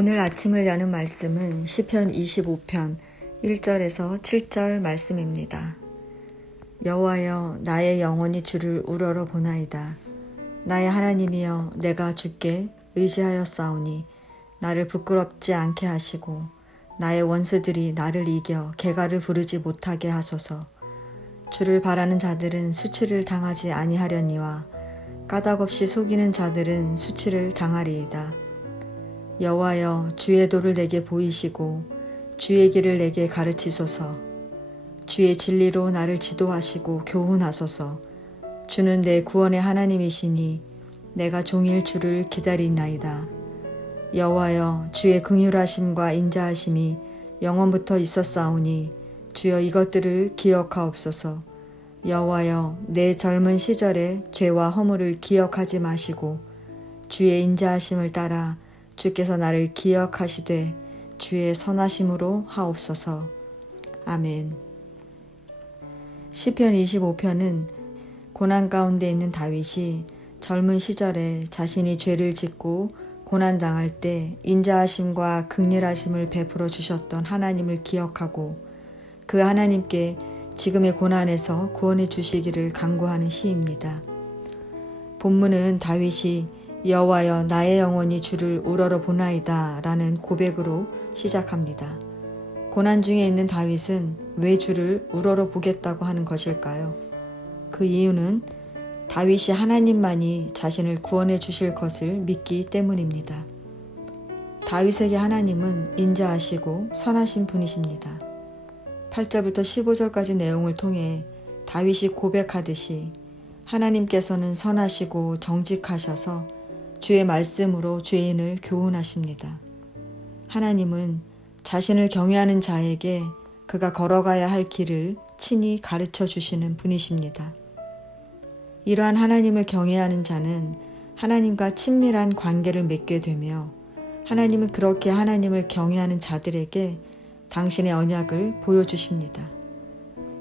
오늘 아침을 여는 말씀은 시편 25편 1절에서 7절 말씀입니다. 여호와여, 나의 영혼이 주를 우러러 보나이다. 나의 하나님이여, 내가 주께 의지하였사오니 나를 부끄럽지 않게 하시고 나의 원수들이 나를 이겨 개가를 부르지 못하게 하소서. 주를 바라는 자들은 수치를 당하지 아니하려니와 까닭없이 속이는 자들은 수치를 당하리이다. 여호와여, 주의 도를 내게 보이시고 주의 길을 내게 가르치소서. 주의 진리로 나를 지도하시고 교훈하소서. 주는 내 구원의 하나님이시니 내가 종일 주를 기다리나이다. 여호와여, 주의 긍휼하심과 인자하심이 영원부터 있었사오니 주여 이것들을 기억하옵소서. 여호와여, 내 젊은 시절의 죄와 허물을 기억하지 마시고 주의 인자하심을 따라 주께서 나를 기억하시되 주의 선하심으로 하옵소서. 아멘. 시편 25편은 고난 가운데 있는 다윗이 젊은 시절에 자신이 죄를 짓고 고난당할 때 인자하심과 긍휼하심을 베풀어 주셨던 하나님을 기억하고 그 하나님께 지금의 고난에서 구원해 주시기를 간구하는 시입니다. 본문은 다윗이 여호와여, 나의 영혼이 주를 우러러 보나이다 라는 고백으로 시작합니다. 고난 중에 있는 다윗은 왜 주를 우러러 보겠다고 하는 것일까요? 그 이유는 다윗이 하나님만이 자신을 구원해 주실 것을 믿기 때문입니다. 다윗에게 하나님은 인자하시고 선하신 분이십니다. 8절부터 15절까지 내용을 통해 다윗이 고백하듯이 하나님께서는 선하시고 정직하셔서 주의 말씀으로 죄인을 교훈하십니다. 하나님은 자신을 경외하는 자에게 그가 걸어가야 할 길을 친히 가르쳐 주시는 분이십니다. 이러한 하나님을 경외하는 자는 하나님과 친밀한 관계를 맺게 되며 하나님은 그렇게 하나님을 경외하는 자들에게 당신의 언약을 보여주십니다.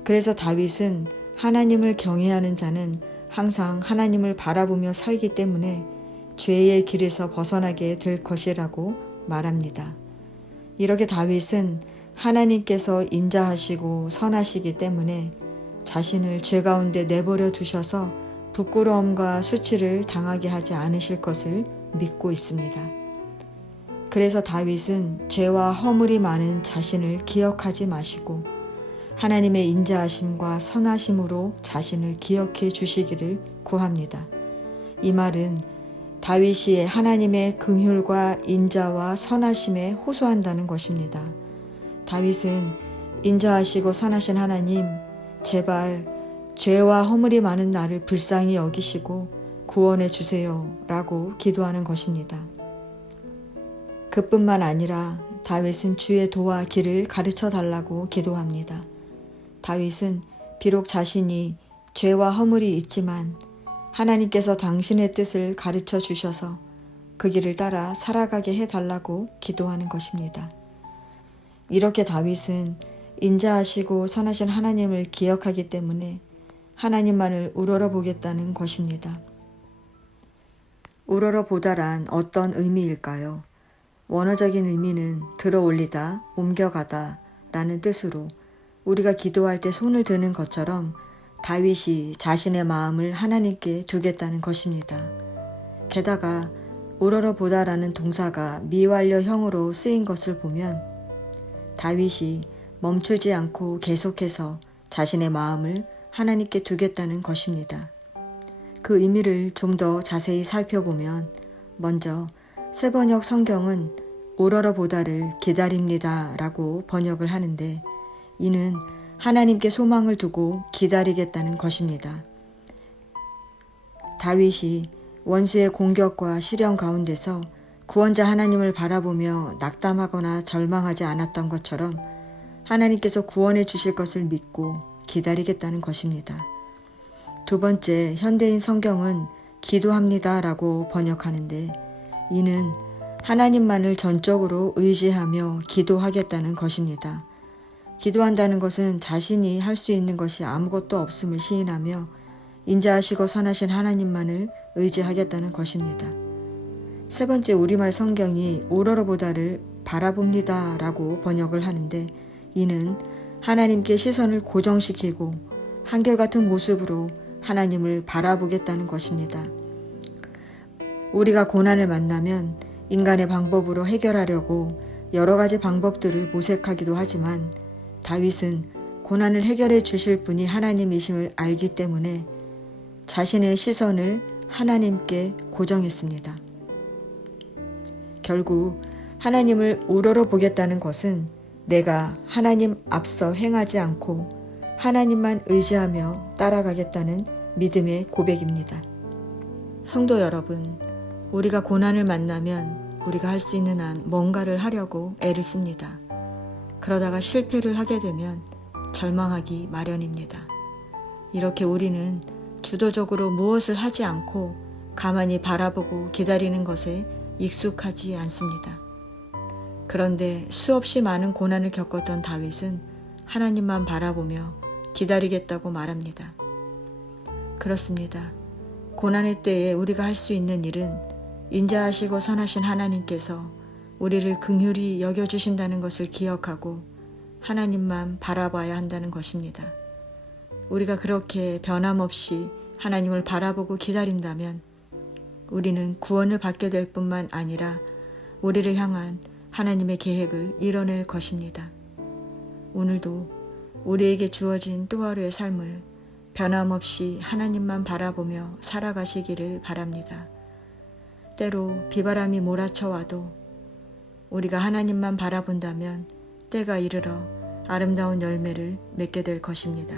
그래서 다윗은 하나님을 경외하는 자는 항상 하나님을 바라보며 살기 때문에 죄의 길에서 벗어나게 될 것이라고 말합니다. 이렇게 다윗은 하나님께서 인자하시고 선하시기 때문에 자신을 죄 가운데 내버려 두셔서 부끄러움과 수치를 당하게 하지 않으실 것을 믿고 있습니다. 그래서 다윗은 죄와 허물이 많은 자신을 기억하지 마시고 하나님의 인자하심과 선하심으로 자신을 기억해 주시기를 구합니다. 이 말은 다윗이 하나님의 긍휼과 인자와 선하심에 호소한다는 것입니다. 다윗은 인자하시고 선하신 하나님, 제발 죄와 허물이 많은 나를 불쌍히 여기시고 구원해 주세요 라고 기도하는 것입니다. 그뿐만 아니라 다윗은 주의 도와 길을 가르쳐 달라고 기도합니다. 다윗은 비록 자신이 죄와 허물이 있지만 하나님께서 당신의 뜻을 가르쳐 주셔서 그 길을 따라 살아가게 해달라고 기도하는 것입니다. 이렇게 다윗은 인자하시고 선하신 하나님을 기억하기 때문에 하나님만을 우러러 보겠다는 것입니다. 우러러 보다란 어떤 의미일까요? 원어적인 의미는 들어 올리다, 옮겨가다 라는 뜻으로 우리가 기도할 때 손을 드는 것처럼 다윗이 자신의 마음을 하나님께 두겠다는 것입니다. 게다가 우러러 보다라는 동사가 미완료형으로 쓰인 것을 보면 다윗이 멈추지 않고 계속해서 자신의 마음을 하나님께 두겠다는 것입니다. 그 의미를 좀 더 자세히 살펴보면 먼저 새번역 성경은 우러러 보다를 기다립니다 라고 번역을 하는데 이는 하나님께 소망을 두고 기다리겠다는 것입니다. 다윗이 원수의 공격과 시련 가운데서 구원자 하나님을 바라보며 낙담하거나 절망하지 않았던 것처럼 하나님께서 구원해 주실 것을 믿고 기다리겠다는 것입니다. 두 번째, 현대인 성경은 기도합니다 라고 번역하는데 이는 하나님만을 전적으로 의지하며 기도하겠다는 것입니다. 기도한다는 것은 자신이 할 수 있는 것이 아무것도 없음을 시인하며 인자하시고 선하신 하나님만을 의지하겠다는 것입니다. 세 번째 우리말 성경이 우러러보다를 바라봅니다 라고 번역을 하는데, 이는 하나님께 시선을 고정시키고 한결같은 모습으로 하나님을 바라보겠다는 것입니다. 우리가 고난을 만나면 인간의 방법으로 해결하려고 여러 가지 방법들을 모색하기도 하지만, 다윗은 고난을 해결해 주실 분이 하나님이심을 알기 때문에 자신의 시선을 하나님께 고정했습니다. 결국 하나님을 우러러보겠다는 것은 내가 하나님 앞서 행하지 않고 하나님만 의지하며 따라가겠다는 믿음의 고백입니다. 성도 여러분, 우리가 고난을 만나면 우리가 할 수 있는 한 뭔가를 하려고 애를 씁니다. 그러다가 실패를 하게 되면 절망하기 마련입니다. 이렇게 우리는 주도적으로 무엇을 하지 않고 가만히 바라보고 기다리는 것에 익숙하지 않습니다. 그런데 수없이 많은 고난을 겪었던 다윗은 하나님만 바라보며 기다리겠다고 말합니다. 그렇습니다. 고난의 때에 우리가 할 수 있는 일은 인자하시고 선하신 하나님께서 우리를 긍휼히 여겨주신다는 것을 기억하고 하나님만 바라봐야 한다는 것입니다. 우리가 그렇게 변함없이 하나님을 바라보고 기다린다면 우리는 구원을 받게 될 뿐만 아니라 우리를 향한 하나님의 계획을 이뤄낼 것입니다. 오늘도 우리에게 주어진 또 하루의 삶을 변함없이 하나님만 바라보며 살아가시기를 바랍니다. 때로 비바람이 몰아쳐와도 우리가 하나님만 바라본다면 때가 이르러 아름다운 열매를 맺게 될 것입니다.